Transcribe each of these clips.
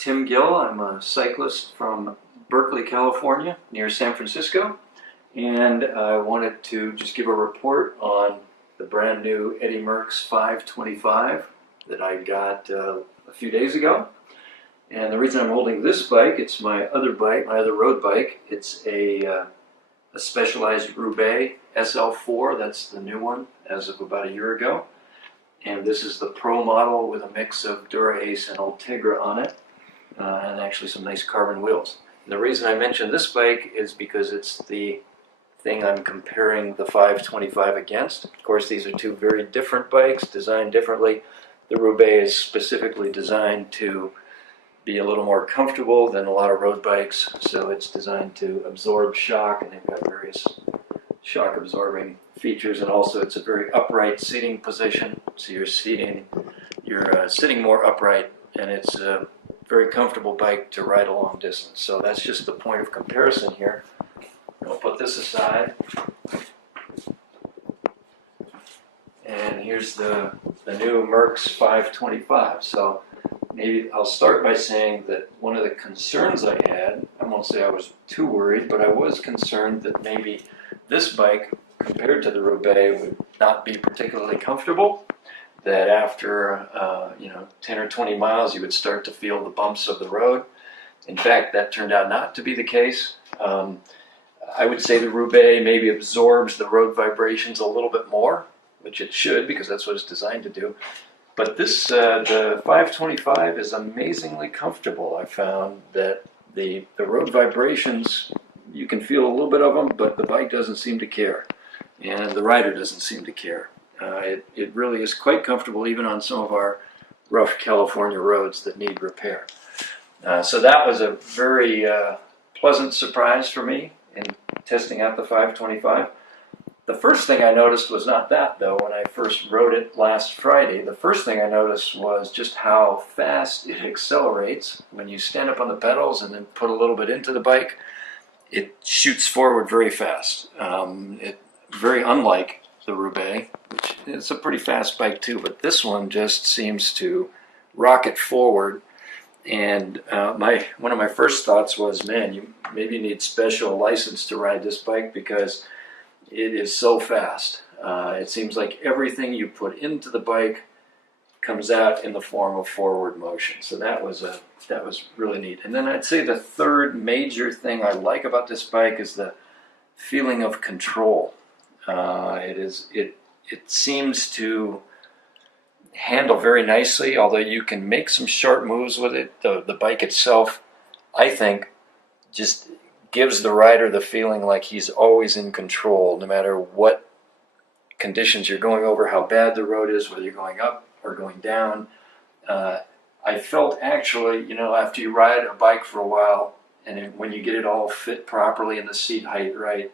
Tim Gill. I'm a cyclist from Berkeley, California, near San Francisco, and I wanted to just give a report on the brand new Eddy Merckx 525 that I got a few days ago. And the reason I'm holding this bike, it's my other bike, my other road bike. It's a Specialized Roubaix SL4. That's the new one as of about a year ago. And this is the Pro model with a mix of Dura-Ace and Ultegra on it, and actually some nice carbon wheels. And the reason I mention this bike is because it's the thing I'm comparing the 525 against. Of course, these are two very different bikes, designed differently. The Roubaix is specifically designed to be a little more comfortable than a lot of road bikes, so it's designed to absorb shock, and they've got various shock absorbing features, and also it's a very upright seating position, so you're sitting more upright, and it's a very comfortable bike to ride a long distance. So that's just the point of comparison here. I'll put this aside, and here's the new Merckx 525. So maybe I'll start by saying that one of the concerns I had, I won't say I was too worried, but I was concerned that maybe this bike, compared to the Roubaix, would not be particularly comfortable, that after 10 or 20 miles you would start to feel the bumps of the road. In fact, that turned out not to be the case. I would say the Roubaix maybe absorbs the road vibrations a little bit more, which it should, because that's what it's designed to do. But this, the 525 is amazingly comfortable. I found that the road vibrations, you can feel a little bit of them, but the bike doesn't seem to care, and the rider doesn't seem to care. It really is quite comfortable, even on some of our rough California roads that need repair. So that was a very pleasant surprise for me in testing out the 525. The first thing I noticed was not that, though. When I first rode it last Friday, the first thing I noticed was just how fast it accelerates. When you stand up on the pedals and then put a little bit into the bike, it shoots forward very fast. Very unlike the Roubaix, which is a pretty fast bike too, but this one just seems to rocket forward. And one of my first thoughts was, man, you maybe need special license to ride this bike because it is so fast. It seems like everything you put into the bike comes out in the form of forward motion. So that was really neat. And then I'd say the third major thing I like about this bike is the feeling of control. It seems to handle very nicely, although you can make some sharp moves with it. The bike itself, I think, just gives the rider the feeling like he's always in control, no matter what conditions you're going over, how bad the road is, whether you're going up or going down. I felt actually, after you ride a bike for a while, and when you get it all fit properly and the seat height right,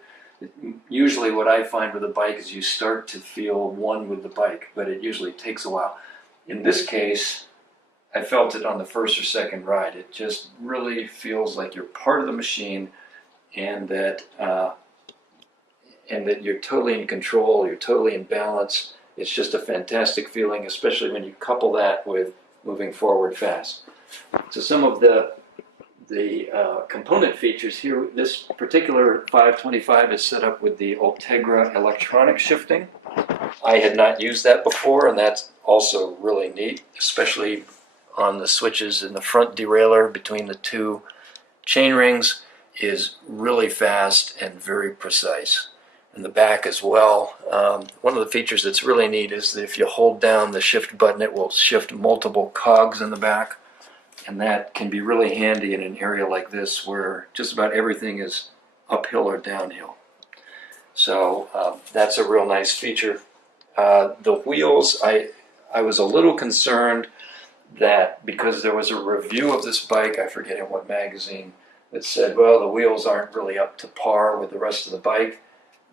usually what I find with a bike is you start to feel one with the bike, but it usually takes a while. In this case, I felt it on the first or second ride. It just really feels like you're part of the machine, and that you're totally in control, you're totally in balance. It's just a fantastic feeling, especially when you couple that with moving forward fast. So some of the component features here, this particular 525 is set up with the Ultegra electronic shifting. I had not used that before, and that's also really neat, especially on the switches in the front derailleur between the two chain rings is really fast and very precise. In the back as well. One of the features that's really neat is that if you hold down the shift button, it will shift multiple cogs in the back. And that can be really handy in an area like this where just about everything is uphill or downhill. So that's a real nice feature. The wheels, I was a little concerned that because there was a review of this bike, I forget in what magazine, that said, well, the wheels aren't really up to par with the rest of the bike.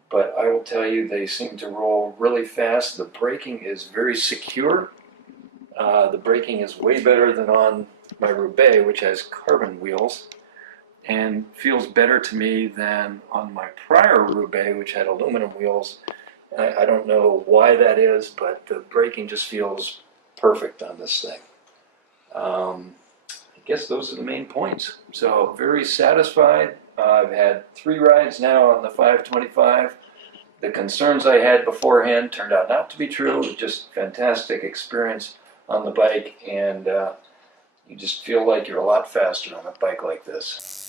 But I will tell you, they seem to roll really fast. The braking is very secure. The braking is way better than on my Roubaix, which has carbon wheels, and feels better to me than on my prior Roubaix, which had aluminum wheels. I don't know why that is, but the braking just feels perfect on this thing. guess those are the main points. So very satisfied. I've had 3 rides now on the 525. The concerns I had beforehand turned out not to be true. Just fantastic experience on the bike, and you just feel like you're a lot faster on a bike like this.